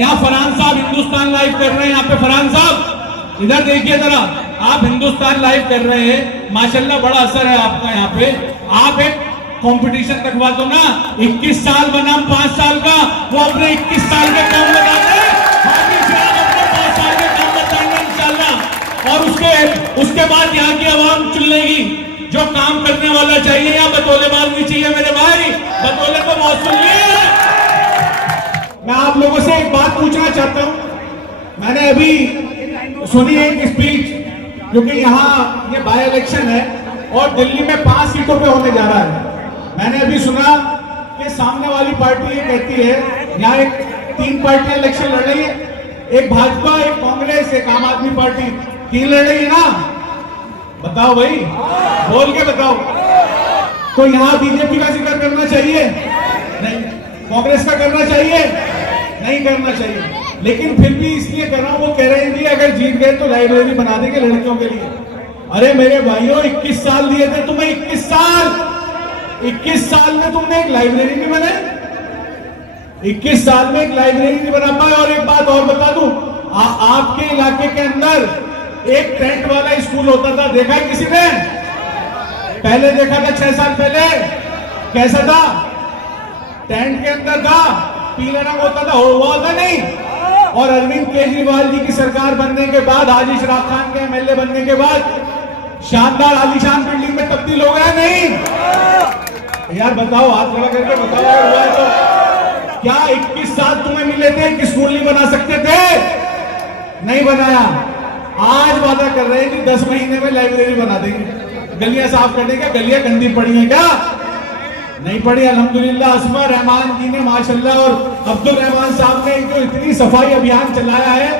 यहाँ फरहान साहब हिंदुस्तान लाइव कर रहे हैं, यहाँ पे फरहान साहब इधर देखिए जरा, आप हिंदुस्तान लाइव कर रहे हैं, माशाल्लाह बड़ा असर है आपका यहाँ पे। आप एक कंपटीशन रखवा दो ना, 21 साल बनाम 5 साल का, वो अपने 21 साल के काम बताते हैं, अपने 5 साल के काम बताएंगे इंशाल्लाह। और उसके बाद यहाँ की आवाम चुन लेगी, जो काम करने वाला चाहिए, या बतौलेबाज नहीं चाहिए मेरे भाई, बतौले को बहुत सुन लिए। मैं आप लोगों से एक बात पूछना चाहता हूं, मैंने अभी सुनी एक स्पीच, क्योंकि यहाँ ये बाय इलेक्शन है और दिल्ली में 5 सीटों पे होने जा रहा है। मैंने अभी सुना कि सामने वाली पार्टी ये कहती है, यहाँ एक 3 पार्टियां इलेक्शन लड़ रही है, एक भाजपा, एक कांग्रेस, एक आम आदमी पार्टी, 3 लड़ रही है ना। बताओ भाई, बोल के बताओ। तो यहाँ बीजेपी का जिक्र करना चाहिए? नहीं। कांग्रेस का करना चाहिए? नहीं करना चाहिए। लेकिन फिर भी इसलिए कर रहा हूं, वो कह रहे हैं कि अगर जीत गए तो लाइब्रेरी बना देंगे लड़कियों के लिए। अरे मेरे भाइयों, 21 साल दिए थे तुम्हें, 21 साल। 21 साल में तुमने एक लाइब्रेरी नहीं बनाई, 21 साल में एक लाइब्रेरी नहीं बना पाए। और एक बात और बता दूं, आपके इलाके के अंदर एक टेंट वाला स्कूल होता था, देखा है किसी ने? पहले देखा था 6 साल पहले, कैसा था? टेंट के अंदर था, पीले रंग होता था, हुआ था नहीं। और अरविंद केजरीवाल जी की सरकार बनने के बाद, हाजी शराफ खान के एमएलए बनने के बाद शानदार आलीशान बिल्डिंग में तब्दील हो गया नहीं? यार बताओ, हाथ खड़ा करके बताओ अगर हुआ है तो। क्या 21 साल तुम्हें मिले थे कि स्कूल नहीं बना सकते थे? नहीं बनाया। आज वादा कर रहे हैं कि 10 महीने में लाइब्रेरी बना देंगे, गलियां साफ कर देंगे। गलियां गंदी पड़ी हैं क्या? नहीं पड़ी। अल्हम्दुलिल्लाह असमा रहमान जी ने माशाल्लाह और अब्दुल रहमान साहब ने जो इतनी सफाई अभियान चलाया है,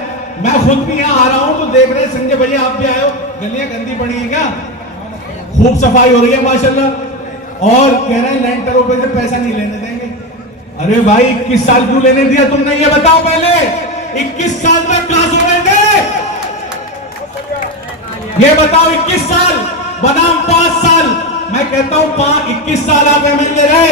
मैं खुद भी यहाँ आ रहा हूँ तो देख रहे हैं, संजय भैया आप भी आए हो, गलियां गंदी पड़ी हैं क्या? खूब सफाई हो रही है माशाल्लाह। और कह रहे हैं लेंटरों पे से पैसा नहीं लेने देंगे। अरे भाई 21 साल क्यों लेने दिया तुमने, ये बताओ पहले। 21 साल तक कहां सो रहे थे? ये बताओ, 21 साल बनाम 5 साल। मैं कहता हूं 21 साल आप एमएलए रहे,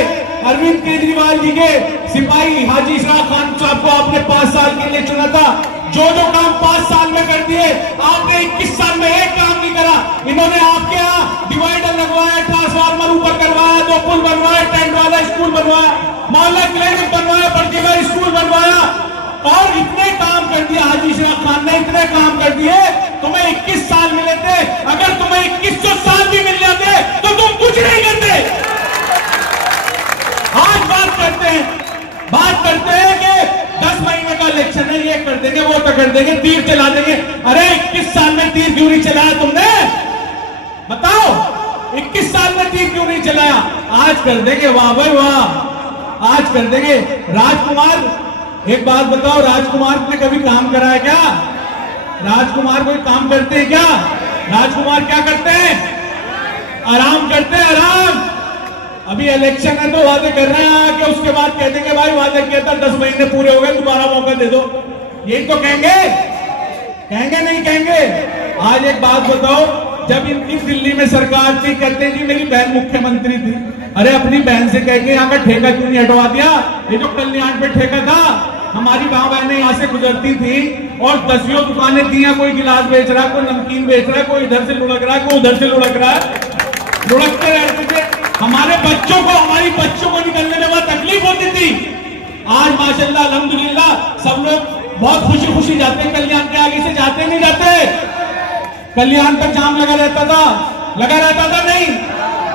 अरविंद केजरीवाल जी के सिपाही हाजी शराफ खान साहब को आपने 5 साल के लिए चुना था। जो काम 5 साल में कर दिए आपने, 21 साल में एक काम नहीं करा। इन्होंने आपके यहाँ डिवाइडर लगवाया, ट्रांसफार्मर ऊपर करवाया, 2 पुल बनवाया, टेंट वाला स्कूल बनवाया, मोहल्ला क्लिनिक बनवाया, प्रतिभा स्कूल बनवाया, और इतने काम कर दिया हाजी शराफ खान ने, इतने काम कर दिए। तुम्हें 21 साल मिले थे, अगर तुम्हें 2100 साल भी मिल जाते तो तुम कुछ नहीं करते। आज बात करते हैं कि 10 महीने का इलेक्शन है, ये कर देंगे, वो तो कर देंगे, तीर चला देंगे। अरे 21 साल में तीर क्यों नहीं चलाया तुमने? बताओ, 21 साल में तीर क्यों नहीं चलाया? आज कर देंगे, वाह भाई वाह, आज कर देंगे। राजकुमार, एक बात बताओ, राजकुमार ने कभी काम करा है क्या? राजकुमार कोई काम करते हैं क्या? राजकुमार क्या करते हैं? आराम करते हैं, आराम। अभी इलेक्शन है तो वादे कर रहे हैं कि उसके बाद कह देंगे भाई वादे किया था, 10 महीने पूरे हो गए, दोबारा मौका दे दो। यही तो कहेंगे? नहीं कहेंगे। आज एक बात बताओ, जब इनकी दिल्ली में सरकार थी, कहते हैं जी मेरी बहन मुख्यमंत्री थी। अरे अपनी बहन से कह के यहाँ का ठेका क्यों नहीं हटवा दिया? ये जो कल्याण पे ठेका था, हमारी माँ बहनें यहाँ से गुजरती थी और 10 दुकानें थी, कोई गिलास बेच रहा है, कोई नमकीन बेच रहा है, कोई इधर से लुढ़क रहा है, कोई उधर से लुढ़क रहा है, लुढ़कते रहते थे। हमारे बच्चों को, हमारी बच्चों को निकलने में बहुत तकलीफ होती थी। आज माशाल्लाह अल्हम्दुलिल्लाह सब लोग बहुत खुशी खुशी जाते हैं, कल्याण के आगे से जाते नहीं जाते। कल्याण पर जाम लगा रहता था नहीं,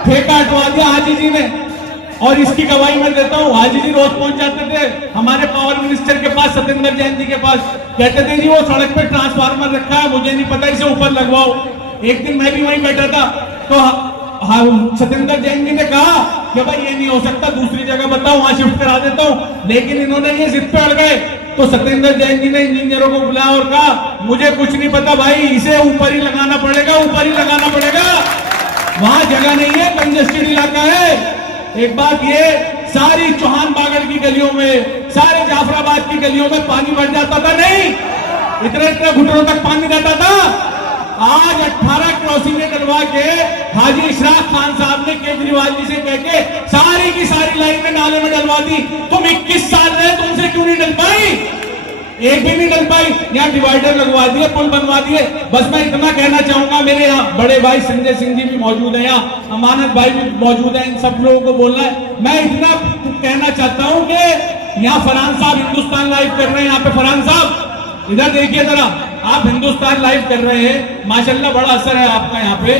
ठेका हटवा दिया हाजी जी ने। और इसकी गवाही मैं देता हूँ, हाजी जी रोज पहुंच जाते थे हमारे पावर मिनिस्टर के पास, सत्येंद्र जैन जी के पास, कहते थे जी वो सड़क पे ट्रांसफार्मर रखा है, मुझे नहीं पता, इसे ऊपर लगवाओ। एक दिन मैं भी वहीं बैठा था तो सत्येंद्र जैन जी ने कहा कि भाई ये नहीं हो सकता, दूसरी जगह बताओ, वहां शिफ्ट करा देता हूं। लेकिन इन्होंने ये जिद पे अड़ गए, तो सत्येंद्र जैन जी ने इंजीनियरों को बुलाया और कहा मुझे कुछ नहीं पता भाई, इसे ऊपर ही लगाना पड़ेगा, ऊपर ही लगाना पड़ेगा, वहां जगह नहीं है, कंजेस्टेड इलाका है। एक बात ये, सारी चौहान बागड़ की गलियों में, सारे जाफराबाद की गलियों में पानी भर जाता था नहीं, इतने इतने घुटनों तक पानी रहता था। आज 18 क्रॉसिंगें डलवा के हाजी इशराक खान साहब ने केजरीवाल जी से कह के सारी की सारी लाइन में नाले में डलवा दी। तुम 21 साल रहे, तुमसे क्यों नहीं डल पाई? एक भी नहीं डल पाई। यहाँ डिवाइडर लगवा दिए, पुल बनवा दिए। बस मैं इतना कहना चाहूंगा, मेरे यहाँ बड़े भाई संजय सिंह जी भी मौजूद है, यहाँ अमानत भाई भी मौजूद है, इन सब लोगों को बोलना है। मैं इतना कहना चाहता हूं कि यहाँ फरहान साहब हिंदुस्तान लाइव कर रहे हैं। यहाँ पे फरहान साहब इधर देखिए जरा, आप हिंदुस्तान लाइव कर रहे हैं, माशाल्लाह बड़ा असर है आपका यहाँ पे।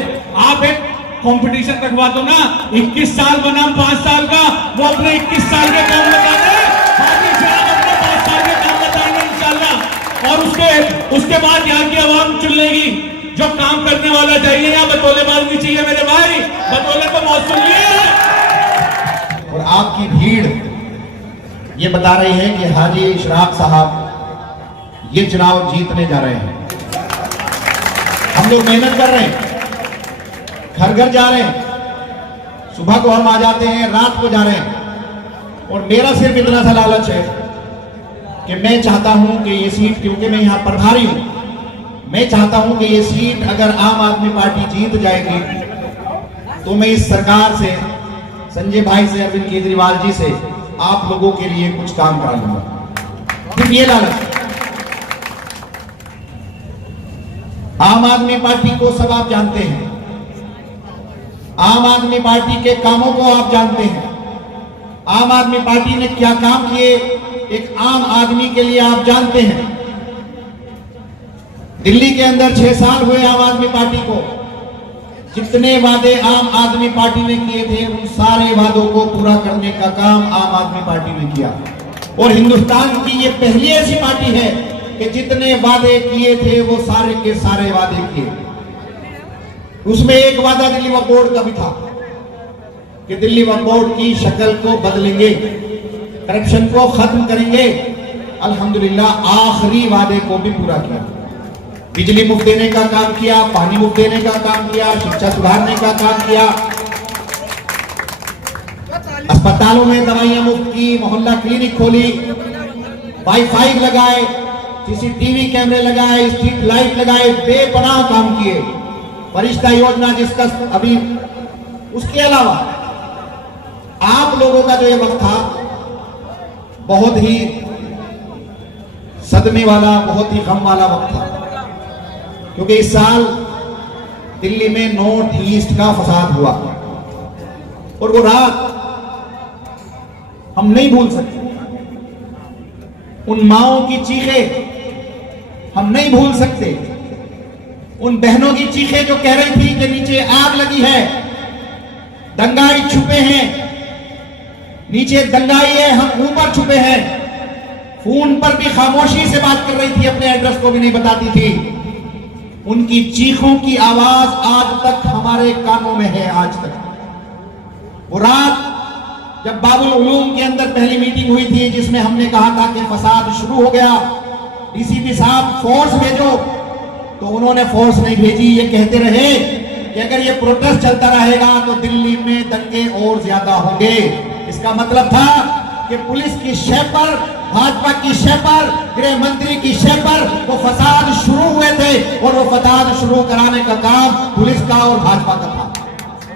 आप एक कंपटीशन रखवा दो ना, 21 साल बनाम 5 साल का, वो अपने 21 साल के काम बता दें, बाकी साहब अपने 5 साल के काम बताएंगे इंशाल्लाह। और उसके बाद यहाँ की आवाम चुन लेगी जो काम करने वाला चाहिए। यहाँ बतौलेबाज नहीं चाहिए मेरे भाई, बतौले को मौसम लिए। और आपकी भीड़ ये बता रही है कि हाजी इशराक साहब ये चुनाव जीतने जा रहे हैं। हम लोग मेहनत कर रहे हैं, घर घर जा रहे हैं, सुबह को हम आ जाते हैं, रात को जा रहे हैं। और मेरा सिर्फ इतना सा लालच है कि मैं चाहता हूं कि ये सीट, क्योंकि मैं यहां प्रभारी हूं, मैं चाहता हूं कि ये सीट अगर आम आदमी पार्टी जीत जाएगी तो मैं इस सरकार से, संजय भाई से, अरविंद केजरीवाल जी से आप लोगों के लिए कुछ काम करा लूंगा। फिर ये लालच, आम आदमी पार्टी को सब आप जानते हैं, आम आदमी पार्टी के कामों को आप जानते हैं, आम आदमी पार्टी ने क्या काम किए एक आम आदमी के लिए आप जानते हैं। दिल्ली के अंदर 6 साल हुए आम आदमी पार्टी को, जितने वादे आम आदमी पार्टी ने किए थे उन सारे वादों को पूरा करने का काम आम आदमी पार्टी ने किया। और हिंदुस्तान की ये पहली ऐसी पार्टी है कि जितने वादे किए थे वो सारे के सारे वादे किए। उसमें एक वादा दिल्ली वक्फ बोर्ड का भी था कि दिल्ली वक्फ बोर्ड की शक्ल को बदलेंगे, करप्शन को खत्म करेंगे। अल्हम्दुलिल्लाह आखिरी वादे को भी पूरा किया। बिजली मुफ्त देने का काम किया, पानी मुफ्त देने का काम किया, शिक्षा सुधारने का काम किया, अस्पतालों में दवाइयां मुफ्त की, मोहल्ला क्लिनिक खोली, वाईफाई लगाए, सीसीटीवी कैमरे लगाए, स्ट्रीट लाइट लगाए, बेपनाह काम किए। फरिश्ता योजना जिसका अभी, उसके अलावा आप लोगों का जो ये वक्त था बहुत ही सदमे वाला, बहुत ही गम वाला वक्त था, क्योंकि इस साल दिल्ली में नॉर्थ ईस्ट का फसाद हुआ और वो रात हम नहीं भूल सकते। उन माओं की चीखें हम नहीं भूल सकते, उन बहनों की चीखें जो कह रही थी कि नीचे आग लगी है, दंगाई छुपे हैं, नीचे दंगाई है, हम ऊपर छुपे हैं। फोन पर भी खामोशी से बात कर रही थी, अपने एड्रेस को भी नहीं बताती थी। उनकी चीखों की आवाज आज तक हमारे कानों में है। आज तक वो रात जब बाबुल उलूम के अंदर पहली मीटिंग हुई थी जिसमें हमने कहा था कि फसाद शुरू हो गया, डीसीपी साहब फोर्स भेजो, तो उन्होंने फोर्स नहीं भेजी। ये कहते रहे कि अगर ये प्रोटेस्ट चलता रहेगा तो दिल्ली में दंगे और ज्यादा होंगे। इसका मतलब था कि पुलिस की शह पर, भाजपा की शह पर, गृह मंत्री की शह पर वो फसाद शुरू हुए थे और वो फसाद शुरू कराने का काम पुलिस का और भाजपा का था,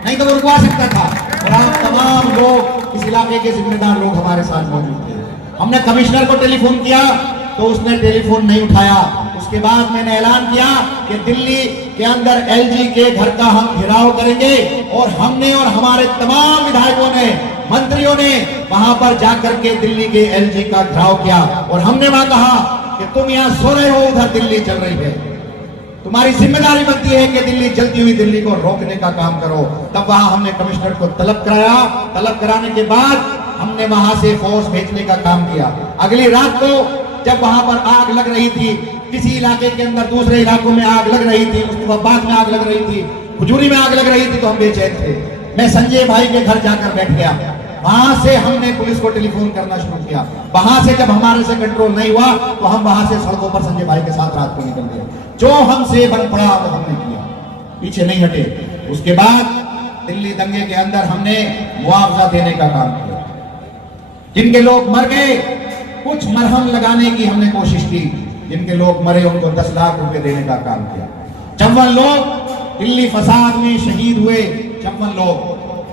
नहीं तो वो रुकवा सकता था। और आप तमाम लोग, इस इलाके के जिम्मेदार लोग हमारे साथ मौजूद थे। हमने कमिश्नर को टेलीफोन किया तो उसने टेलीफोन नहीं उठाया। उसके बाद मैंने ऐलान किया कि दिल्ली के अंदर एलजी के घर का हम घेराव करेंगे और हमने और हमारे तमाम विधायकों ने, मंत्रियों ने वहां पर जाकर के दिल्ली के एलजी का घेराव किया और हमने वहां कहा कि तुम यहां सो रहे हो, उधर दिल्ली चल रही है, तुम्हारी जिम्मेदारी बनती है कि दिल्ली चलती हुई दिल्ली को रोकने का काम करो। तब वहां हमने कमिश्नर को तलब कराया। तलब कराने के बाद हमने वहां से फोर्स भेजने का काम किया। अगली रात को जब वहां पर आग लग रही थी, किसी इलाके के अंदर दूसरे इलाकों में आग लग रही थी, मुस्तफाबाद में आग लग रही थी, खजूरी में आग लग रही थी, तो हम बेचैन थे। मैं संजय भाई के घर जाकर बैठ गया। वहां से हमने पुलिस को टेलीफोन करना शुरू किया। वहां से जब हमारे से कंट्रोल नहीं हुआ तो हम वहां से सड़कों पर संजय भाई के साथ रात को निकल गए। जो हमसे बन पड़ा वो हमने किया, पीछे नहीं हटे। उसके बाद दिल्ली दंगे के अंदर हमने मुआवजा देने का काम किया। जिनके लोग मर गए कुछ मरहम लगाने की हमने कोशिश की, जिनके लोग मरे उनको 10 लाख रुपए देने का काम किया। 54 लोग दिल्ली फसाद में शहीद हुए, 54 लोग,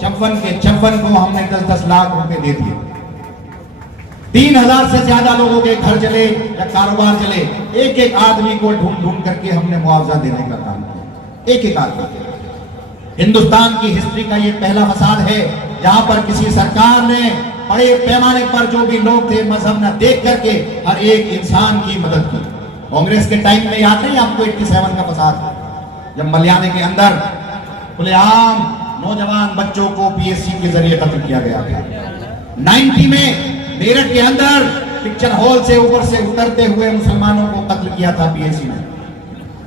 54 के 54 को हमने 10-10 लाख रुपए दे दिए। 3,000 से ज्यादा लोगों के घर जले या कारोबार जले, एक एक आदमी को ढूंढ ढूंढ करके हमने मुआवजा देने का काम किया, एक एक आदमी। हिंदुस्तान की हिस्ट्री का ये पहला फसाद है जहां पर किसी सरकार ने बड़े पैमाने पर जो भी लोग थे मजहब न देख करके हर एक इंसान की मदद की। कांग्रेस के टाइम में याद नहीं आपको 87 का फसाद, जब मलियाने के अंदर खुलेआम नौजवान बच्चों को पीएससी के जरिए कत्ल किया गया था। 90 में मेरठ के अंदर पिक्चर हॉल से ऊपर से उतरते हुए मुसलमानों को कत्ल किया था पीएससी ने।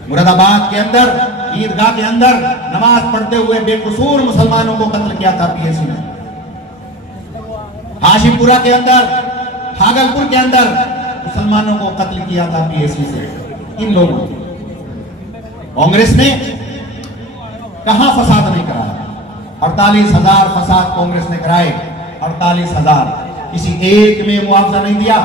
मुरादाबाद के अंदर ईदगाह के अंदर नमाज पढ़ते हुए बेकसूर मुसलमानों को कत्ल किया था पीएससी ने। हाशिमपुरा के अंदर, भागलपुर के अंदर मुसलमानों को कत्ल किया था पीएससी से। इन लोगों कांग्रेस ने कहां फसाद नहीं कराया? 48,000 फसाद कांग्रेस ने कराए, 48,000, किसी एक में मुआवजा नहीं दिया।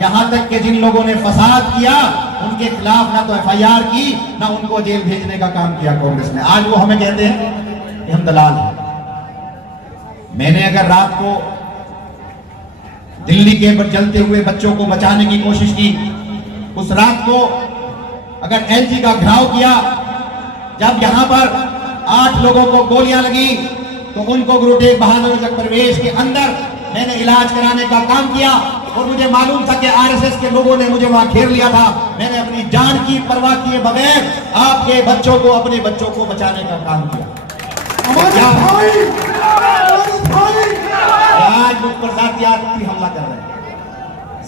यहां तक कि जिन लोगों ने फसाद किया उनके खिलाफ ना तो एफआईआर की ना उनको जेल भेजने का काम किया कांग्रेस ने। आज वो हमें कहते हैं कि हम दलाल हैं। मैंने अगर रात को दिल्ली के जलते हुए बच्चों को बचाने की कोशिश की, उस रात को अगर एलजी का घिराव किया, जब यहां पर 8 लोगों को गोलियां लगी तो उनको गुरु तेग बहादुर प्रवेश के अंदर मैंने इलाज कराने का काम किया और मुझे मालूम था कि आरएसएस के लोगों ने मुझे वहां घेर लिया था। मैंने अपनी जान की परवाह किए बगैर आपके बच्चों को, अपने बच्चों को बचाने का काम किया। आज मुझ पर जातियाती हमला कर रहे हैं,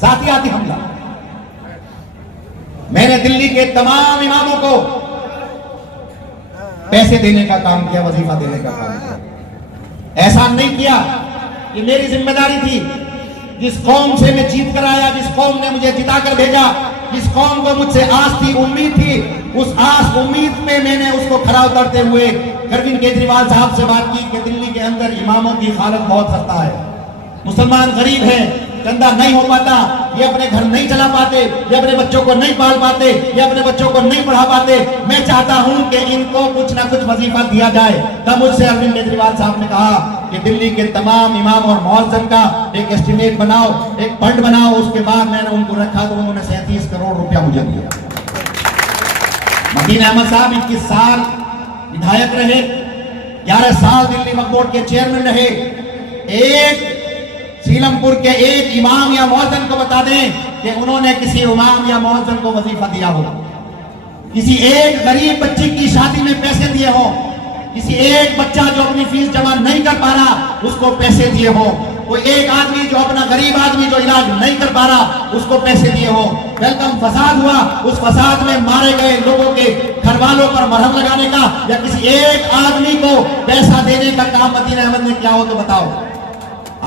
जातियाती हमला। मैंने दिल्ली के तमाम इमामों को पैसे देने का काम किया, वजीफा देने का काम किया। ऐसा नहीं किया, ये मेरी जिम्मेदारी थी। जिस कौम से मैं जीत कर आया, जिस कौम ने मुझे जिता कर भेजा, जिस कौम को मुझसे आस थी, उम्मीद थी, उस आस उम्मीद में मैंने उसको खरा उतरते हुए अरविंद केजरीवाल साहब से बात की कि दिल्ली के अंदर इमामों की हालत बहुत खस्ता है, मुसलमान गरीब है, चंदा नहीं हो पाता, ये अपने घर नहीं चला पाते, ये अपने बच्चों को नहीं पाल पाते, ये अपने बच्चों को नहीं पढ़ा पाते। मैं चाहता हूं कि इनको कुछ ना कुछ वजीफा दिया जाए। तब मुझसे अरविंद केजरीवाल साहब ने कहा कि दिल्ली के तमाम इमाम और मौलवी का एक एस्टिमेट बनाओ, एक फंड बनाओ। उसके बाद मैंने उनको रखा तो उन्होंने 37 करोड़ रुपया मुझे दिया। मतीन अहमद साहब 21 साल विधायक रहे, 11 साल दिल्ली वक्फ बोर्ड के चेयरमैन रहे। एक सीलमपुर के एक इमाम या मौजन को बता दें कि उन्होंने किसी इमाम या मौजन को वजीफा दिया हो, किसी एक गरीब बच्ची की शादी में पैसे दिए हो, किसी एक बच्चा जो अपनी फीस जमा नहीं कर पा रहा उसको पैसे दिए हो, कोई एक आदमी जो अपना गरीब आदमी जो इलाज नहीं कर पा रहा उसको पैसे दिए हो। वेलकम फसाद हुआ, उस फसाद में मारे गए लोगों के घर वालों पर मरहम लगाने का या किसी एक आदमी को पैसा देने का काम मतीन अहमद ने किया हो तो बताओ।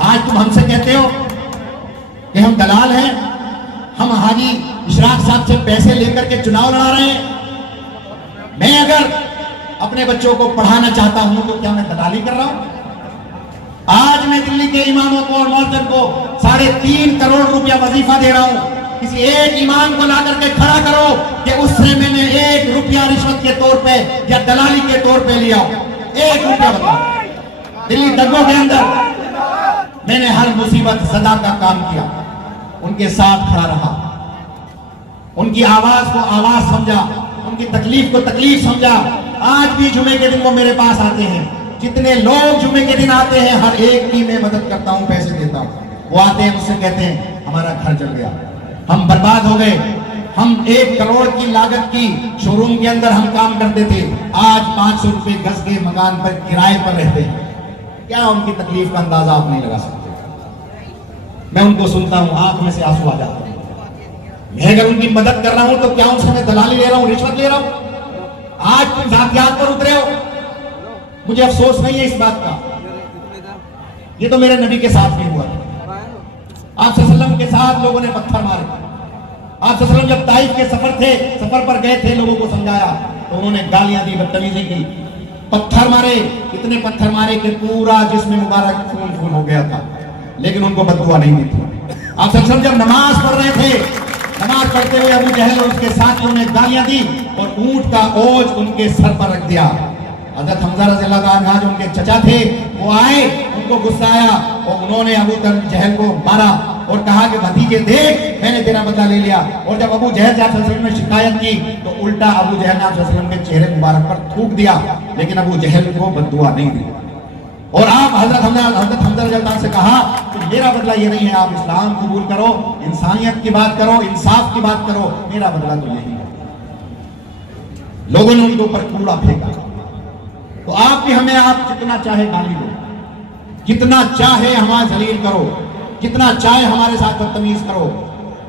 आज तुम हमसे कहते हो कि हम दलाल हैं, हम हाजी इशराक साहब से पैसे लेकर के चुनाव लड़ा रहे हैं। मैं अगर अपने बच्चों को पढ़ाना चाहता हूं तो क्या मैं दलाली कर रहा हूं? आज मैं दिल्ली के इमामों को और मौलवियों को 3.5 करोड़ रुपया वजीफा दे रहा हूं। किसी एक इमाम को ला करके खड़ा करो कि उससे मैंने 1 रुपया रिश्वत के तौर पे या दलाली के तौर पे लिया, 1 रुपया बताओ। दिल्ली दंगों के अंदर मैंने हर मुसीबत सदा का काम किया, उनके साथ खड़ा रहा, उनकी आवाज को आवाज समझा, उनकी तकलीफ को तकलीफ समझा। आज भी जुमे के दिन वो मेरे पास आते हैं, जितने लोग जुमे के दिन आते हैं हर एक की मैं मदद करता हूं, पैसे देता हूं। वो आते हैं मुझसे कहते हैं हमारा घर जल गया, हम बर्बाद हो गए, हम 1 करोड़ की लागत की शोरूम के अंदर हम काम करते थे, आज 500 रुपए गज के मकान पर किराए पर रहते हैं। क्या उनकी तकलीफ का अंदाजा आप नहीं लगा सकते। मैं उनको सुनता हूं, आंख में से आंसू आ जाते हैं। मैं अगर उनकी मदद कर रहा हूं तो क्या उनसे मैं दलाली ले रहा हूं, रिश्वत ले रहा हूं? आज तुम जातियात पर उतरे हो, मुझे अफसोस नहीं है इस बात का। ये तो मेरे नबी के साथ भी हुआ। आप सल्लल्लाहु के साथ लोगों ने पत्थर मारे। आप सल्लल्लाहु जब ताइफ के सफर पर गए थे, लोगों को समझाया तो उन्होंने गालियां दी, बदतमीजी की, पत्थर मारे, इतने पत्थर मारे कि पूरा जिस्म मुबारक खून खून हो गया था, लेकिन उनको बददुआ नहीं दी थी। आप सल्लल्लाहु जब नमाज पढ़ रहे थे, नमाज पढ़ते हुए अबू जहल और उसके साथियों ने गालियां दी और ऊंट का ओझ उनके सर पर रख दिया। हज़रत हमजा रज़ियल्लाहु अन्हु जो उनके चचा थे वो आए, उनको गुस्सा आया और उन्होंने अबू जहल को मारा। और कहा कि भतीजे देख मैंने तेरा बदला ले लिया। और जब अबू जहल आप सल्लल्लाहु अलैहि वसल्लम ने शिकायत की तो उल्टा अबू जहल ने आप सल्लल्लाहु अलैहि वसल्लम के चेहरे मुबारक पर थूक दिया, लेकिन अबू जहल को बद्दुआ नहीं दी। और आप हजरत हमजा रज़ियल्लाहु से कहा कि मेरा बदला ये नहीं है, आप इस्लाम कबूल करो, इंसानियत की बात करो, इंसाफ की बात करो, मेरा बदला तो यही है। लोगों ने उनके ऊपर कूड़ा फेंका। तो आप भी हमें आप जितना चाहे गाली दो, जितना चाहे हमारा जलील करो, जितना चाहे हमारे साथ बदतमीज करो,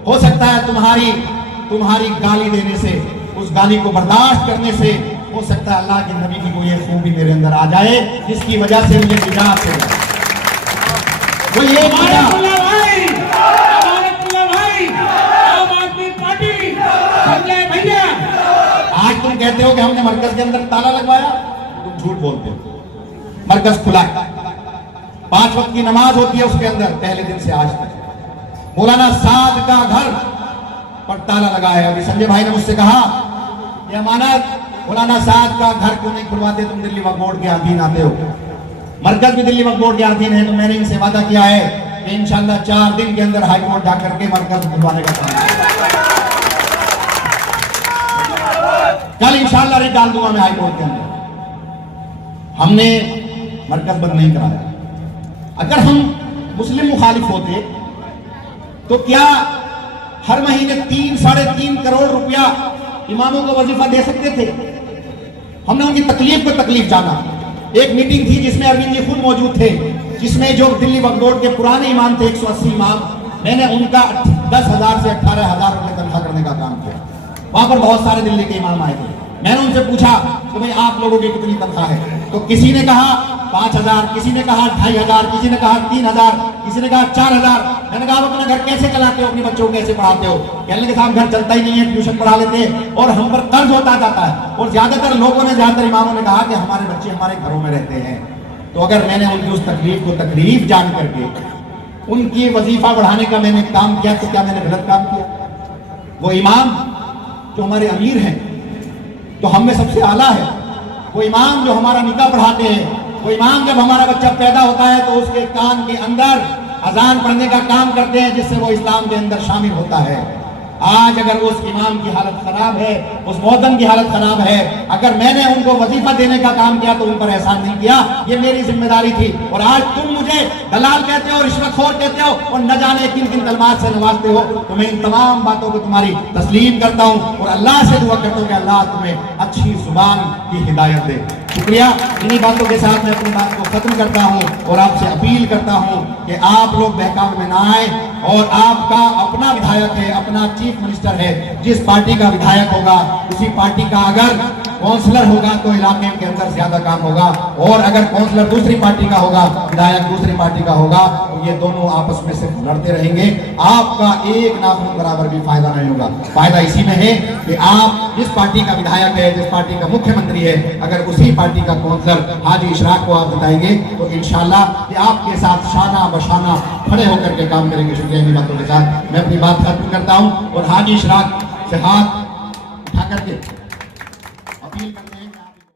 हो सकता है तुम्हारी गाली देने से, उस गाली को बर्दाश्त करने से हो सकता है अल्लाह के नबी की कोई खूबी मेरे अंदर आ जाए जिसकी वजह से मुझे निजात हो जाए। वो ये भाई, आम आदमी पार्टी, संजय भैया, आज तुम कहते हो कि हमने मरकज के अंदर ताला लगवाया, तुम झूठ बोलते हो। मरकज खुला है, 5 वक्त की नमाज होती है उसके अंदर, पहले दिन से आज तक। मौलाना साद का घर पर ताला लगा है। अभी संजय भाई ने मुझसे कहा ये अमानत, मौलाना साद का घर क्यों नहीं खुलवाते, तुम दिल्ली वक्फ बोर्ड के अधीन आते हो, मरकज भी दिल्ली वक्फ बोर्ड के अधीन है। तो मैंने इनसे वादा किया है कि इंशाल्लाह 4 दिन के अंदर हाई कोर्ट जाकर के मरकज खुलवाने का काम कल इंशाल्लाह रिट डाल दूंगा मैं हाई कोर्ट के अंदर। हमने मरकज बंद नहीं कराया। अगर हम मुस्लिम मुखालिफ होते तो क्या हर महीने 3-3.5 करोड़ रुपया इमामों को वजीफा दे सकते थे? हमने उनकी तकलीफ को तकलीफ जाना। एक मीटिंग थी जिसमें अरविंद जी खुद मौजूद थे, जिसमें जो दिल्ली वक्फ बोर्ड के पुराने इमाम थे 180 इमाम, मैंने उनका 10,000 से 18,000 रुपए तनख्वाह करने का काम किया। वहां पर बहुत सारे दिल्ली के इमाम आए थे। मैंने उनसे पूछा कि भाई आप लोगों की कितनी तनख्वाह है? तो किसी ने कहा 5,000, किसी ने कहा 2,500, किसी ने कहा 3,000, किसी ने कहा 4,000। मैंने कहा आप अपना घर कैसे चलाते हो, अपने बच्चों को कैसे पढ़ाते हो? कहने के साथ घर चलता ही नहीं है, ट्यूशन पढ़ा लेते हैं और हम पर कर्ज होता जाता है। और ज्यादातर लोगों ने, ज्यादातर इमामों ने कहा कि हमारे बच्चे हमारे घरों में रहते हैं। तो अगर मैंने उनकी उस तकलीफ को तकलीफ जान करके उनकी वजीफा बढ़ाने का मैंने काम किया तो क्या मैंने गलत काम किया? वो इमाम जो हमारे अमीर हैं, तो हम में सबसे आला है, वो इमाम जो हमारा निकाह पढ़ाते हैं, वो इमाम जब हमारा बच्चा पैदा होता है तो उसके कान के अंदर अजान पढ़ने का काम करते हैं जिससे वो इस्लाम के अंदर शामिल होता है। आज अगर उस इमाम की हालत खराब है, उस मौतन की हालत खराब है, अगर मैंने उनको वजीफा देने का काम किया तो उन पर एहसान नहीं किया, ये मेरी जिम्मेदारी थी। और आज तुम मुझे दलाल कहते हो, रिश्वतखोर कहते हो और न जाने किन किन कलमात से नवाजते हो। तो मैं इन तमाम बातों को तुम्हारी तस्लीम करता हूँ और अल्लाह से दुआ करता हूँ कि अल्लाह तुम्हें अच्छी जुबान की हिदायत दे। शुक्रिया। इन्हीं बातों के साथ मैं अपनी बात को खत्म करता हूँ और आपसे अपील करता हूँ कि आप लोग बहकावे में ना आए और आपका अपना विधायक है, अपना चीफ मिनिस्टर है, जिस पार्टी का विधायक होगा उसी पार्टी का अगर काउंसलर होगा तो इलाके के अंदर ज्यादा काम होगा, और अगर काउंसलर दूसरी पार्टी का होगा, विधायक दूसरी पार्टी का होगा, तो ये दोनों आपस में सिर्फ लड़ते रहेंगे। आपका एक नाखून बराबर भी फायदा नहीं होगा। फायदा इसी में है कि आप जिस पार्टी का विधायक है, जिस पार्टी का मुख्यमंत्री है, अगर उसी पार्टी का काउंसलर हाजी इशराक को आप बताएंगे तो इंशाल्लाह कि आपके साथ शाना बशाना खड़े होकर के काम करेंगे। शुक्रिया। इन बातों के साथ मैं अपनी बात खत्म करता हूं और हाजी इशराक से हाथ उठा करके अपील करता हूं।